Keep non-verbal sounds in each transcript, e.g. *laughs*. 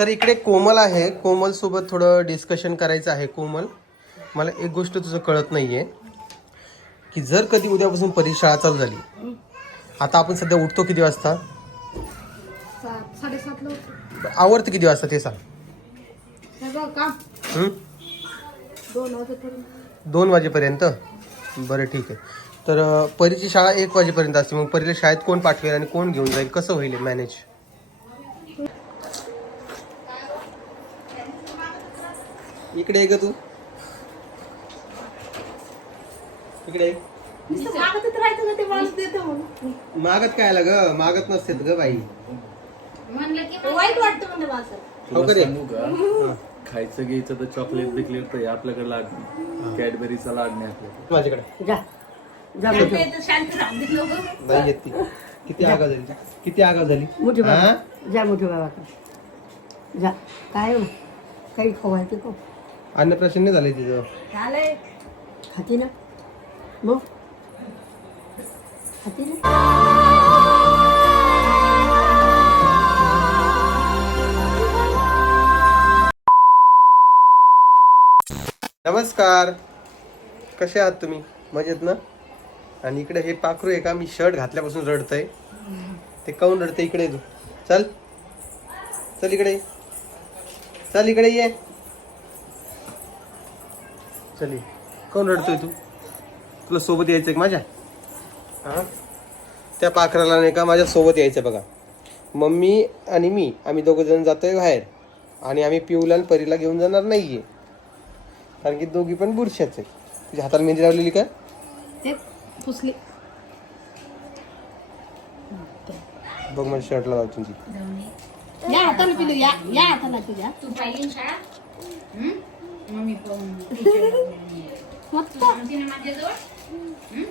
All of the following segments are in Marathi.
तर इकडे कोमल आहे. कोमल सोबत थोडं डिस्कशन करायचं आहे. कोमल मला एक गोष्ट तुझं कळत नाहीये की जर कधी उद्यापासून परीक्षा चालू झाली आता आपण सध्या उठतो किती वाजता? आवडतं किती वाजता ते सांग? दोन वाजेपर्यंत. बरं ठीक आहे. तर परीची शाळा एक वाजेपर्यंत असते. मग परीला शाळेत कोण पाठवेल आणि कोण घेऊन जाईल? कसं होईल मॅनेज इकडे आहे का तू. इकडे ये. नुसतं मागतच राहायचं का ते माणूस देतो म्हणून. मागत काय आलं ग? मागत नसते ग बाई. वाईट वाटतं म्हणजे माझं. हो का तुला रे? सांगू का? खायचं घ्यायचं तर चॉकलेट बिकलेट तर हे आपल्याकडे लाड नाही कॅडबरीचा नाही आपल्याकडे. माझ्याकडे. जा. जा शांत मोठे येतं, शांत राहून दे लोकं. नाही येत ती किती आगाव झाली. किती आगाव झाली. मोठे हा? बाबा जा मोठे बाबा जा. काय हो? काही खाऊ आहे ते खाऊ अन्नप्राशन नाही झाले झालंय. खाती ना. मग? खाती ना. नमस्कार. कसे आहात तुम्ही? मजेत ना? आणि इकडे हे पाखरू आहे का? मी शर्ट घातल्यापासून रडतंय. ते काऊन रडतंय? इकडे तू. चल. चल इकडे. चल इकडे ये. चल काऊन रडतोय तू? तुला सोबत यायचंय का माझ्या? हा? त्या पाखराला नाही का माझ्या सोबत यायचं बघा. मम्मी आणि मी आम्ही दोघं जण जातोय बाहेर. आणि आम्ही पिऊला आणि परीला घेऊन जाणार नाहीये. कारण की दोघी पण बुरशाच आहेत. तुझ्या हाताला मेहंदी लावलेली का? ते पुसली. बघ मला शर्टला लावतो ती या हाताने पिलू या या हाताला तुझ्या तू शाळा? हं? *laughs* हं?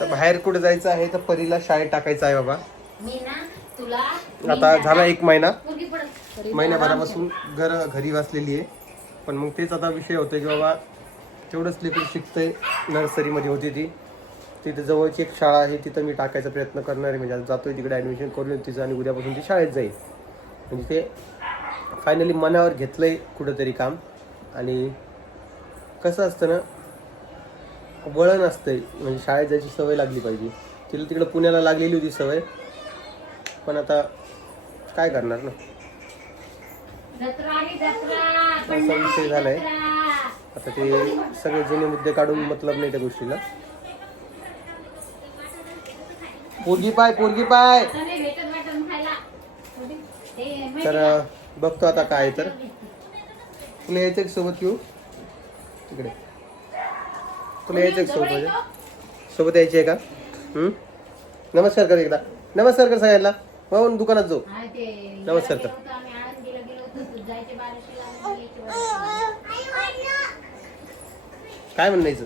तर बाहेर कुठे जायचं आहे? तर परीला शाळेत टाकायचं आहे बाबा. मी ना तुला आता झाला एक महिना. महिन्याभरापासून घर घरी वाचलेली आहे. पण मग तेच आता विषय होतोय की बाबा तेवढंच लेकरू शिकतंय नर्सरीमध्ये होती ती. तिथे जवळची एक शाळा आहे तिथं मी टाकायचा प्रयत्न करणार आहे. म्हणजे आता जातोय तिकडे ॲडमिशन करून तिचं आणि उद्यापासून ती शाळेत जाईल. म्हणजे ते फायनली मनावर घेतलंय कुठंतरी काम. आणि कसं असतं ना वळण असतंय. म्हणजे शाळेत जायची सवय लागली पाहिजे. तिला तिकडं पुण्याला लागलेली होती सवय. पण आता काय करणार ना? असा विषय झालाय. जत्रा. आता ते सगळे जुने मुद्दे काढून मतलब नाही त्या गोष्टीला. पोरगी पाय पोरगी पाय. तर बघतो आता काय तर. तुला यायचं का सोबत घेऊ तिकडे तुला यायचं का सोबत माझ्या? सोबत यायची आहे का? हम्म? नमस्कार कर एकदा. नमस्कार कर सगळ्यांना. पाहून दुकानात जाऊ. नमस्कार कर. काय म्हणायचं?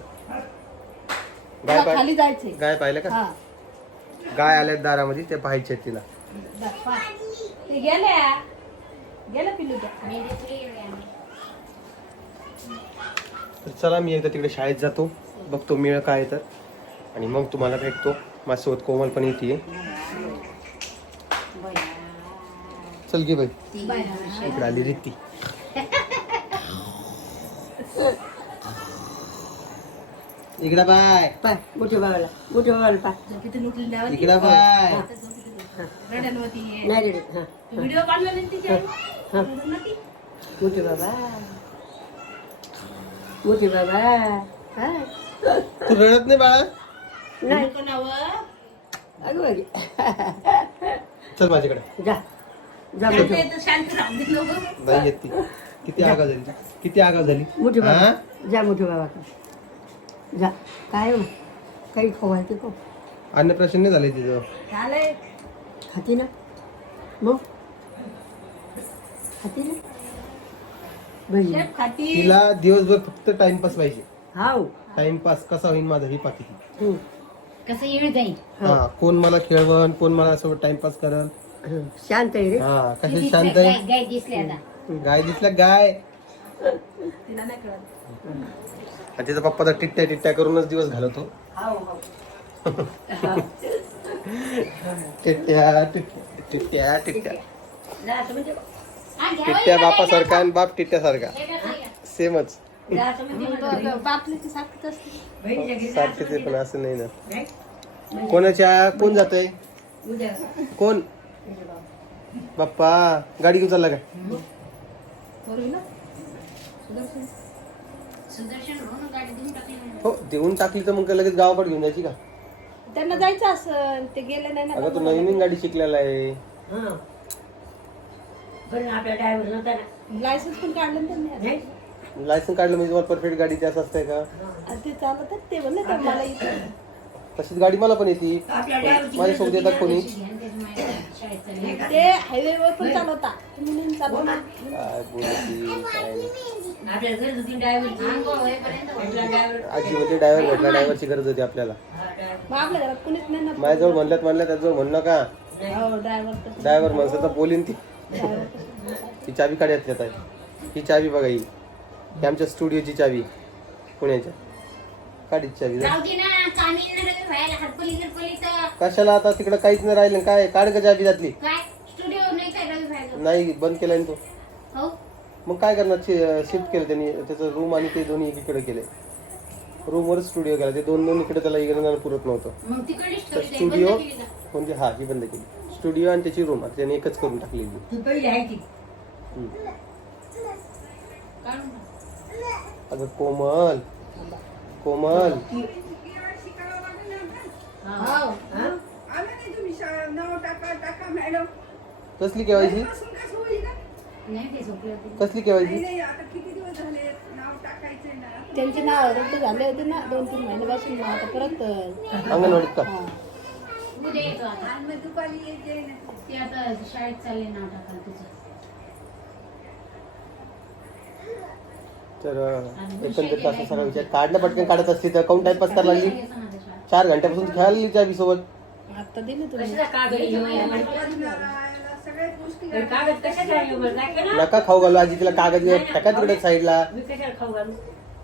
गाय जायचंय. गाय पाहिलं का? हा. गाय आल्यात दारामध्ये ते पाहायचे तिला. बाप्पा. ते गेल्या. तर चला मी एकदा तिकडे शाळेत जातो. बघतो मेळ काय तर. आणि मग तुम्हाला भेटतो. माझ्यासोबत कोमल पण येते चल गे बाई. इकडे आली रित्ती इकडे बाय. पाय मोठ्या बाबाला मोठ्या बाबाला पाय इकडे बाय. नाही रे हां. व्हिडिओ काढला नाही तिच्या मोठे बाबा. मोठे बाबा. हा. तू रडत नाही बाळा? नाही. नावं अगं बाई. चल माझ्याकडे. जा. जा मोठे येतं, शांत राहून दे लोकं. नाही येत. ती किती आगाव झाली. किती आगाव झाली. मोठे हा? बाबा जा मोठे बाबा जा. काय हो? काही खाऊ आहे ते खाऊ अन्नप्राशन नाही झाले तिचं झालंय. खाती ना. मग? खाती ना बहिणी शेफ खाती तिला दिवसभर फक्त टाइमपास पाहिजे. हाव. टाइमपास कसा होईल माझा ही पाठी. कसं येळ जाईल हा कोण मला खेळवण कोण मला सोबत टाइमपास करल. शांत आहे रे. हा कशी शांत गाय आहे? गाय दिसली आता. गाय दिसल्या गाय. तिला नाही कळत. आणि तिचा पप्पा तर टिट्ट्या टिट्ट्या करूनच दिवस घालवतो. हाव हाव. *laughs* टिट्ट्या टिट्ट्या टिट्ट्या टिट्ट्या. म्हणजे टिट्ट्या बापासारखा आणि बाप टिट्ट्यासारखा. सेमच. सारखंच आहे पण असं नाही ना? कोणाच्या कोण जातंय? उद्या कोण? बाप्पा गाडी घेऊन चालला काय? सुदर्शन म्हणून गाडी देऊन टाकली म्हणे. हो देऊन टाकली तर मग काय लगेच गावाकडे घेऊन जायची का? त्यांना जायचं असं ते गेले नाही ना. नवीन गाडी शिकलेला आहे. बरं ना, आपल्या ड्रायव्हर नव्हता ना. लायसन्स पण काढलं. नाही लायसन काढलं म्हणजे तुम्हाला परफेक्ट गाडी ते असं असतंय का? आणि ते चालत ते म्हणले तर मला इथं. तशीच गाडी मला पण येते. आपल्या ड्रायव्हरची माझ्यासोबत येतात कोणी. ते हायवेवर पण चालवता. तुम्ही नाही चालवता. काय बोलायची काय? नाही. आपल्या घरी होती ड्रायव्हरची आंघोळ होईपर्यंत आपला ड्रायव्हर आजी म्हणजे ड्रायव्हर भेटला ड्रायव्हरची गरज होती आपल्याला. मग आपल्या घरात कुणीच नाही ना. माझ्याजवळ म्हणल्यात म्हणल्या त्याजवळ म्हण नका. हो ड्रायव्हर तर ड्रायव्हर म्हणलं तर बोलीन ती. *laughs* ही चावी काढ्यात येत आहे ही चावी बघा ही. ही आमच्या स्टुडिओची चावी. पुण्याच्या. काढीची चावी. जा. जाऊ दे ना कामी येणार व्हायला हरपली गिरपली तर. कशाला आता तिकडे काहीच नाही राहिलं. काय? काढ का चावी जातली काय? स्टुडिओ नाही काय रवी व्हायचं नाही बंद केलाय ना तो. हो. मग काय करणार? शिफ्ट केलं त्यांनी. त्याचं रूम आणि ते दोन्ही एकीकडे केले. रूमवरच स्टुडिओ केला. ते दोन दोन इकडे त्याला इकडे जाणं पुरत नव्हतं. मग तिकडे तर स्टुडिओ म्हणजे हा ही बंद केली. स्टुडिओ आणि त्याची रूम आता त्याने एकच करून टाकलेली. तू पहिली आहे ती हम्म. अगं कोमल. कोमल. हां. कसली केवायची नाही ते झोपले होते. कसली केवायची त्यांचे नाव रद्द झाले होते ना दोन तीन महिन्यापासून मग आता परत अं, अंगणवाडीत का? हा. उद्या येतो आता. ते. आता शाळेत चालले नाव टाकाल तुझं तर अं, एकंदरीत असं सगळा विचार. काढणं पटकन काढत असते तर काऊन टाइमपास करायला लागली चार घंट्यापासून ती खेळायला लागली चावी सोबत. आता दिले कागद घेऊन कागद? नका खाऊ घालू आजी तिला कागद टाका तिकडे साईडला. मी कशाला खाऊ घालू?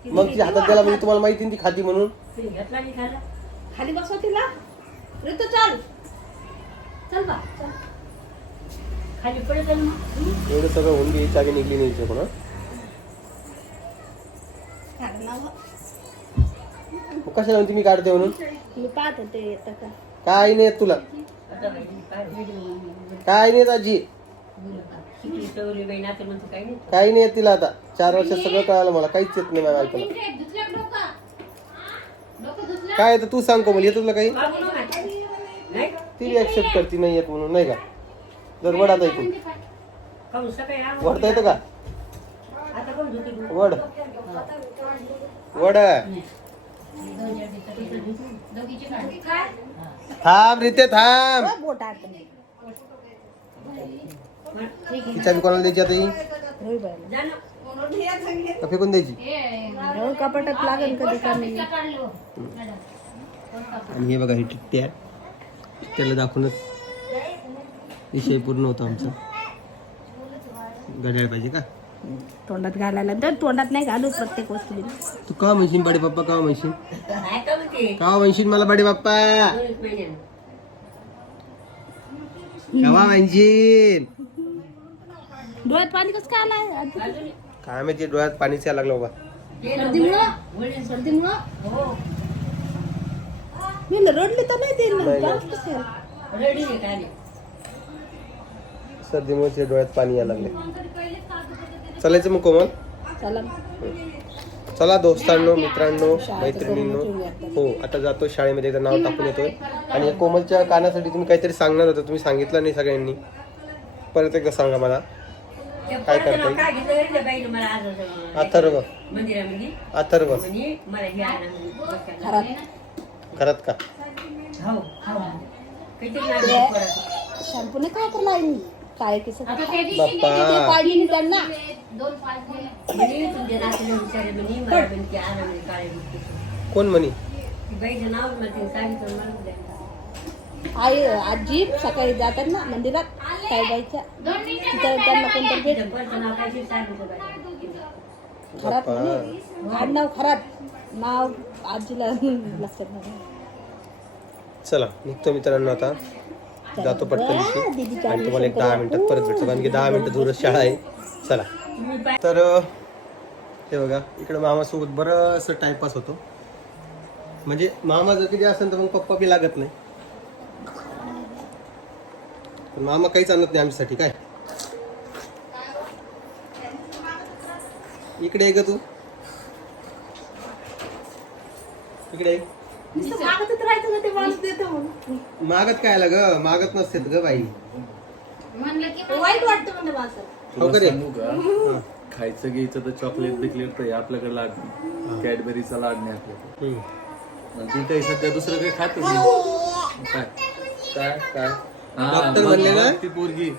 मग ती हातात द्यायला म्हणजे तुम्हाला माहिती ना ती खाती म्हणून. घेतला नाही खाली बसवा तिला. ऋतू चाल. चल बा चल. खाली पडेल ना मग. एवढं सगळं होऊन गेली चावी निघली नाही. मग कशाला म्हणते मी काढते म्हणून? मी पाहत होते येतं का? काय नाही येत तुला. काय काय नाही येत आजी. काही नाही. येत तिला आता. चार वर्षात सगळं कळालं मला. काहीच येत नाही माझ्या काय येतं तू सांग कोमल. येत तुला काही? ती ऍक्सेप्ट करते नाही येत म्हणून नाही का? जर वड आता ऐकून वडता येतं का? आता कोण झोपी? वड। वड थांब रिते थांब ती चावी कोणाला द्यायची आता ही। जा. का फेकून द्यायची हो कपाटात लागेल कधी आणि हे बघा हे टिट्ट्या त्याला दाखवूनच विषय पूर्ण होतो आमचा. घड्याळ पाहिजे का? तोंडात घालायला तर तोंडात नाही घालू प्रत्येक वस्तू तू का म्हणशील बाडे बाप्पा का म्हणशील? काय का म्हणते? का म्हणशील मला बाडे बाप्पा. कवा म्हणशील? डोळ्यात पाणी कसं काय आलाय? काय माहिती डोळ्यात पाणीच यायला लागलं बाबा. रडली तर नाही ते नाही, ना नाही. कसं आहे? रेडी आहे काय नाही सर्दीमुळे ते डोळ्यात पाणी यायला लागले चालायचं मग कोमल चला चला दोस्तांनो मित्रांनो मैत्रिणींनो हो आता जातो शाळेमध्ये त्याचं नाव टाकून येतोय आणि या कोमलच्या कानासाठी तुम्ही काहीतरी सांगणार होतं तुम्ही सांगितलं नाही सगळ्यांनी परत एकदा सांगा मला ते काय पोराचं नाव करता काय घेतलं रे त्या बाईनं मला आज असं- अथर्व मंदिरामध्ये अथर्व म्हणे मला हे आणा म्हणे. बघायला. खराब घरात का? हो हो किती नाव आहे काय करला मी. काय केस आता त्या दिवशी बाप्पा. काढली नाही त्यांना दोन पाच दिले म्हणे तुमच्या नातीला विचारले म्हणे मला म्हणे ते आणा म्हणे काळे बुट्टी. कोण म्हणी? ती सांगितलं मला द्या. आई आजी सकाळी जातात ना मंदिरात काय जायच्या दोन मिनिटं तिथं त्यांना कोणतरी भेट तिच्या पोराचं नाव काय ते सांगितलं बाई. खराब बाप्पा. म्हणे. आडनाव खराब. नाव आजीला लक्षात नाही. चला निघतो मित्रांनो आता. जातो पटकन आणि तुम्हाला एक दहा मिनिटात परत भेटतो कारण की दहा मिनिटं दूरच शाळा आहे. चला. तर हे बघा इकडे मामासोबत बरंच टाइमपास होतो. म्हणजे मामा जर कधी असेल तर मग पप्पा बी लागत नाही. पण मामा काहीच आणत नाही आमच्यासाठी काय? इकडे आहे का तू. इकडे. ये. नुसतं मागतच राहायचं ना ते माणूस देतो म्हणून. मागत काय ग? मागत नसतेत ग बाई. म्हणलं की ते वाईट वाटतं माझं हो का तुला रे? सांगू का? खायचं घ्यायचं तर चॉकलेट बिकलेट तर हे आपल्याकडे लाड नाही कॅडबरीचा लाड नाही आपल्याकडे. हम्म. आणि ती काही सध्या दुसरं काही खातच नाही काय? काय? काय? हा, डॉक्टर मग- म्हणले ना? मग ती पोरगी.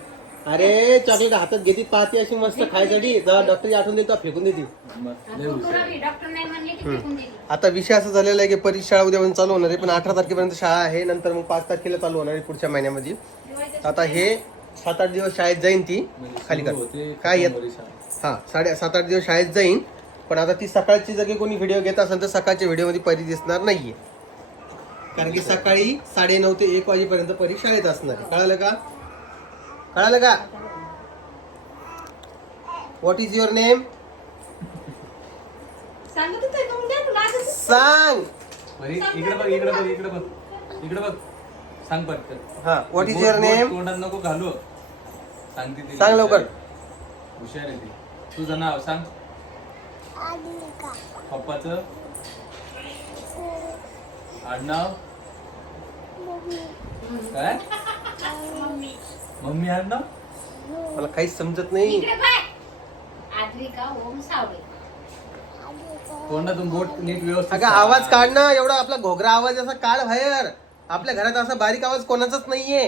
अरे चॉकलेट हातात घेते पाहते अशी मस्त खायसाठी. जेव्हा डॉक्टरची आठवण देतो फेकून देते. डॉक्टर नाही म्हणले की फेकून दिली आता विषय असा झालेला आहे की परीक्षा शाळा उद्यापर्यंत चालू होणार आहे पण अठरा तारखेपर्यंत शाळा आहे नंतर मग पाच तारखेला चालू होणार आहे पुढच्या महिन्यामध्ये. आता हे सात आठ दिवस शाळेत जाईन ती म्हणजे खाली कर. काय येत. हा साडे सात आठ दिवस शाळेत जाईन पण आता ती सकाळची जरी कोणी व्हिडिओ घेत असेल तर सकाळच्या व्हिडिओमध्ये परी दिसणार नाहीये. कारण की सकाळी साडे नऊ ते एक वाजेपर्यंत परी शाळेत असणार. कळालं का? कळालं का? व्हॉट इज युअर नेम सांगत होते का मग द्या तुला आजच. सांग. बरी, इकडे बघ इकडे बघ इकडे बघ इकडे बघ. सांग पटकन. हा what is boat- your boat name तोंडात नको घालू. सांगते ती सांग लवकर. हुशार आहे ती. तुझं नाव सांग. पप्पाचं? आडनाव? काय? मम्मी आडनाव मला काहीच समजत नाही. इकडे पाय आद्रिका ओम सावळे. तोंडातून बोट नीट व्यवस्थित अगं आवाज काढ ना एवढा आपला घोगरा आवाज असा काढ बाहेर आपल्या घरात असा बारीक आवाज कोणाचाच नाहीये.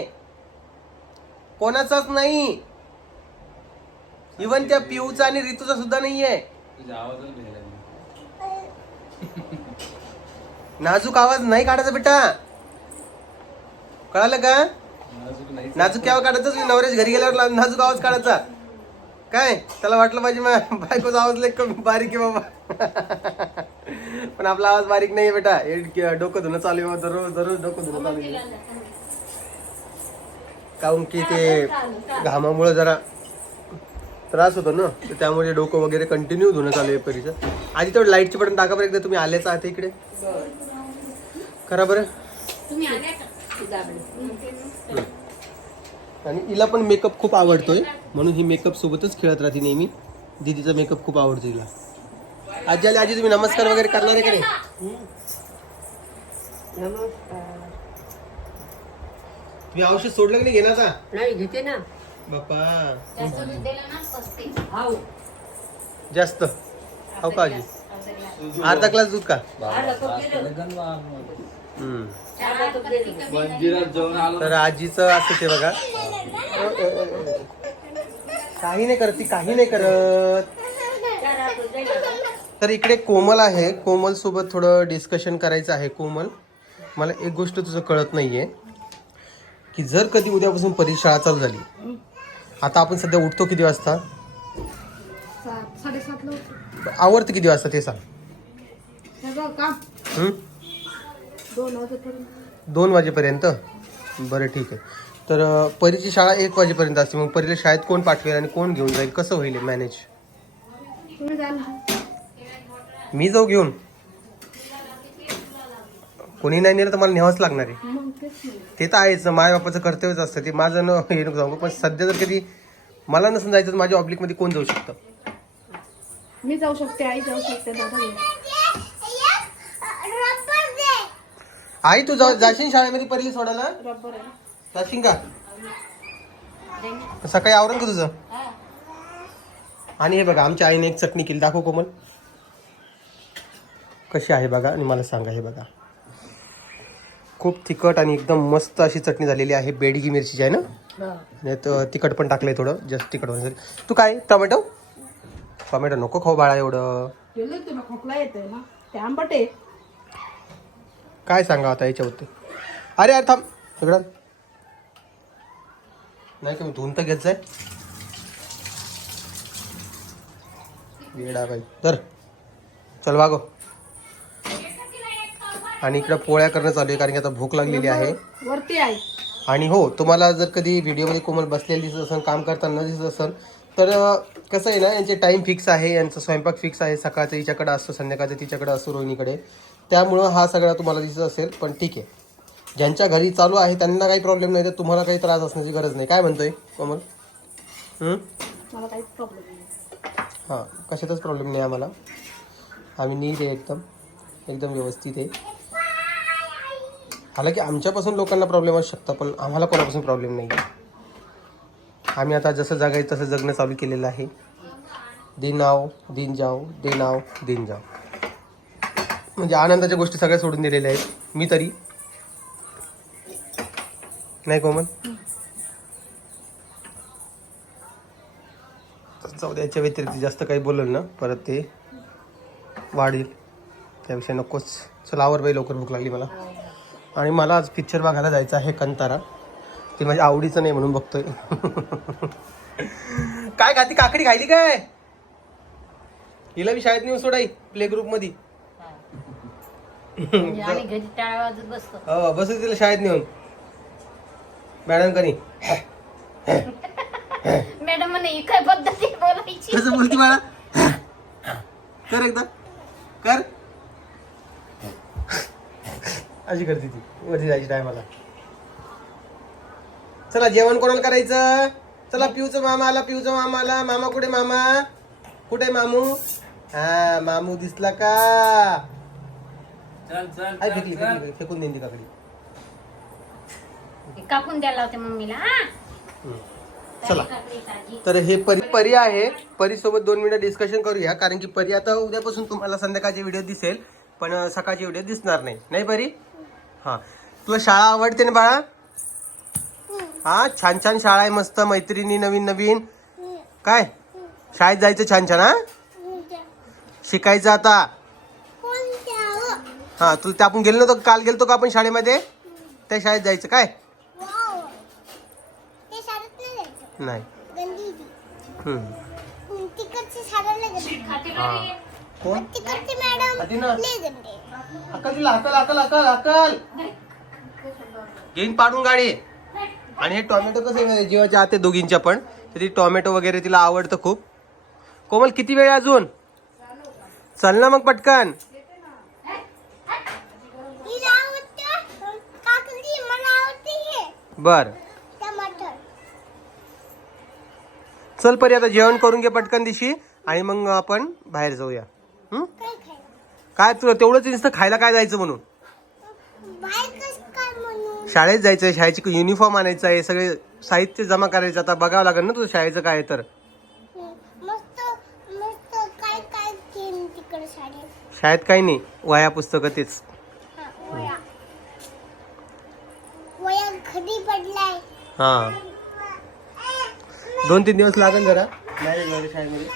कोणाचाच नाही. इवन त्या पिऊचा आणि ऋतूचा सुद्धा नाहीये. तुझ्या. नाजूक आवाज नाही काढायचा बेटा. कळालं का? नाजूक केव्हा काढायचं तुम्ही नवऱ्याच्या घरी गेल्यावर नाजूक आवाज काढायचा? काय? त्याला वाटलं पाहिजे मा- बायकोचा आवाज लय कमी बारीक आहे बाबा. पण आपला आवाज बारीक नाही बेटा. हे डोकं धुणं चालू आहे. दररोज दररोज डोकं धुणं चालू आहे. काहून की ते घामामुळे जरा त्रास होतो ना तर त्यामुळे डोकं वगैरे कंटिन्यू धुणं चालू आहे परीचं. आधी तेवढं लाईटची बटन टाका बरं एकदा. तुम्ही आलेच आहात इकडे. करा बरं. आणि हिला पण मेकअप खूप आवडतोय. म्हणून ही मेकअप सोबतच खेळत राहते नेहमी. दीदीचा मेकअप खूप आवडतो हिला. आजी आली आजी तुम्ही नमस्कार वगैरे करणार आहे का नाही? नमस्कार. तुम्ही औषध सोडलं की नाही घेणार आता? नाही घेते ना. हाव. जास्त. हो का आजी? अर्धा ग्लास दूध का? तर आजीचं असं ते बघा. काही नाही करत ती काही नाही करत. तर इकडे कोमल आहे. कोमल सोबत थोडं डिस्कशन करायचं आहे. कोमल मला एक गोष्ट तुझं कळत नाहीये. की जर कधी उद्यापासून परीक्षा चालू झाली आता आपण सध्या उठतो किती वाजता? आवडतं किती वाजता ते सांग? दोन वाजेपर्यंत. दोन वाजेपर्यंत? बरं ठीक आहे. तर अं, परीची शाळा एक वाजेपर्यंत असते. मग परीला शाळेत कोण पाठवेल आणि कोण घेऊन जाईल? कसं होईल मॅनेज तुम्ही जाल ना. मी जाऊ घेऊन? कोणी नाही नेलं तर मला न्यावंच लागणार आहे. मग तेच नाही ते तर आहेच. माय बापाचं कर्तव्यच असतं. ते माझं न हे नको सांगू. पण सध्या जर कधी मला नसून जायचं तर माझ्या ऑब्लिकमध्ये कोण जाऊ शकतं? मी जाऊ शकते आई जाऊ शकते दादा घेऊन. आई तू जा जाशील शाळेमध्ये पहिली सोडायला? रबर आहे. जाशील का? सकाळी आवरण का तुझं? आणि हे बघा आमच्या आईने एक चटणी केली. दाखव कोमल. कशी आहे बघा आणि मला सांगा हे बघा. खूप तिखट आणि एकदम मस्त अशी चटणी झालेली आहे. बेडगी मिरचीची आहे ना. आणि यात तिखट पण टाकलंय थोडं जास्त तिखट होण्यासाठी. तू काय टोमॅटो? टोमॅटो नको खाऊ बाळा एवढं. तुला खोकला येतोय ना? ते आंबट आहे. काय सांगा आता याच्यावरती अरे अरे थांब. सगळं नाही का मी धुवून तर घेत जाय वेडा बाई. तर चल वागो आणि इकडं पोळ्या करणं चालू आहे कारण की आता भूक लागलेली आहे. वरती आहे. आणि हो तुम्हाला जर कधी व्हिडिओमध्ये कोमल बसलेली दिसत असेल काम करताना दिसत असेल तर कसं आहे ना यांचे टाईम फिक्स आहे यांचा स्वयंपाक फिक्स आहे सकाळचं हिच्याकडे असतो संध्याकाळचं तिच्याकडे असतो रोहिणीकडे. त्यामुळं हा सगळा तुम्हाला दिसत असेल पण ठीक आहे. ज्यांच्या घरी चालू आहे त्यांना काही प्रॉब्लेम नाही तर तुम्हाला काही त्रास असण्याची गरज नाही. काय म्हणतोय कोमल? हं? हां कशातच प्रॉब्लेम नाही आम्हाला. आम्ही नीट आहे एकदम. एकदम व्यवस्थित आहे. हालाकी आमच्यापासून लोकांना प्रॉब्लेम असू शकता पण आम्हाला कोणापासून प्रॉब्लेम नाही आहे आम्ही आता जसं जगायचं तसं जगणं चालू केलेलं आहे. दिन आव दिन जाओ दिन आव दिन जाओ म्हणजे आनंदाच्या गोष्टी सगळ्या सोडून दिलेल्या आहेत. मी तरी. नाही कोमल? जाऊ द्या याच्या व्यतिरिक्त जास्त काही बोललं ना परत ते वाढेल. त्याविषयी नकोच. चला आवर बाई लवकर भूक लागली मला. आणि मला आज पिक्चर बघायला जायचं आहे कंतारा. ते माझ्या आवडीचं नाही म्हणून बघतोय. *laughs* काय खाती काकडी खायली काय? हिला मी शाळेत नेऊन सोडाई प्ले ग्रुपमध्ये आणि *laughs* घरी टाळा वाजत बसतो. हो बसू तिला शाळेत नेऊन. मॅडम कनी. *laughs* मॅडम म्हणे ही काय पद्धती बोलायची? कसं बोलती बाळा? कर एकदा. कर. अशी करते ती. वरती जायची टायमाला. चला जेवण कोणाला करायचं? चला पिऊचं मामा आला पिऊचं मामा आला. मामा कुठे मामा? कुठे मामू? हा मामू दिसला का? आई फेकली फेकली फेकून देईन ती काकडी कापून द्यायला होते मम्मीला हा. चला. काकडी ताजी. तर हे परी परी आहे. परी सोबत दोन मिनिटं डिस्कशन करूया कारण की परी आता उद्यापासून तुम्हाला संध्याकाळची व्हिडिओ दिसेल पण अं, सकाळची व्हिडिओ दिसणार नाही. नाही परी? हा. तुला शाळा आवडते ना बाळा? हा छान छान शाळा आहे मस्त. मैत्रिणी नवीन नवीन. काय? शाळेत जायचं छान छान हा? शिकायचं आता. हा तुला ते आपण गेलो नव्हतो का? काल गेलतो का आपण शाळेमध्ये? त्या शाळेत जायचं काय? नाही हम्म. हा. कोण? आधी ना. अक्कल तिला अक्कल अक्कल अक्कल अक्कल. घेईन पाडून गाडी. आणि हे टोमॅटो कसे आहे जीवाच्या आते दोघींच्या पण. तर ती टोमॅटो वगैरे तिला आवडतं खूप. कोमल किती वेळ आहे अजून? चल ना मग पटकन. बर. चल परी आता जेवण करून घे पटकन दिशी आणि मग आपण बाहेर जाऊया. हं? काय तुला तेवढंच नुसतं खायला काय जायचं म्हणून? शाळेत जायचं शाळेची युनिफॉर्म आणायचं आहे सगळे साहित्य जमा करायचं आता बघावं लागेल ना तुझं शाळेचं काय आहे तर. मस्त मस्त काय काय केलं तिकडे शाळेत? शाळेत काही नाही वया पुस्तकं तेच हा, वया वया घरी पडलाय हा. दोन तीन दिवस लागेल जरा. नाही शाळेमध्ये?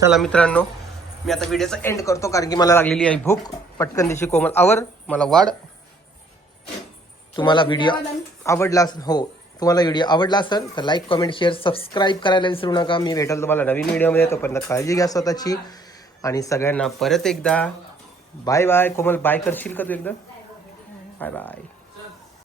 चला मित्रांनो मी आता व्हिडिओचा एंड करतो कारण की मला लागलेली आहे भूक. पटकन दिशी कोमल आवर मला वाढ. तुम्हाला व्हिडिओ आवडला असेल हो तुम्हाला व्हिडिओ आवडला असेल तर लाईक कमेंट शेअर सबस्क्राईब करायला विसरू नका. मी भेटेल तुम्हाला नवीन व्हिडिओमध्ये. तोपर्यंत काळजी घ्या स्वतःची. आणि सगळ्यांना परत एकदा बाय बाय. कोमल बाय करशील का तू एकदा? Bye bye.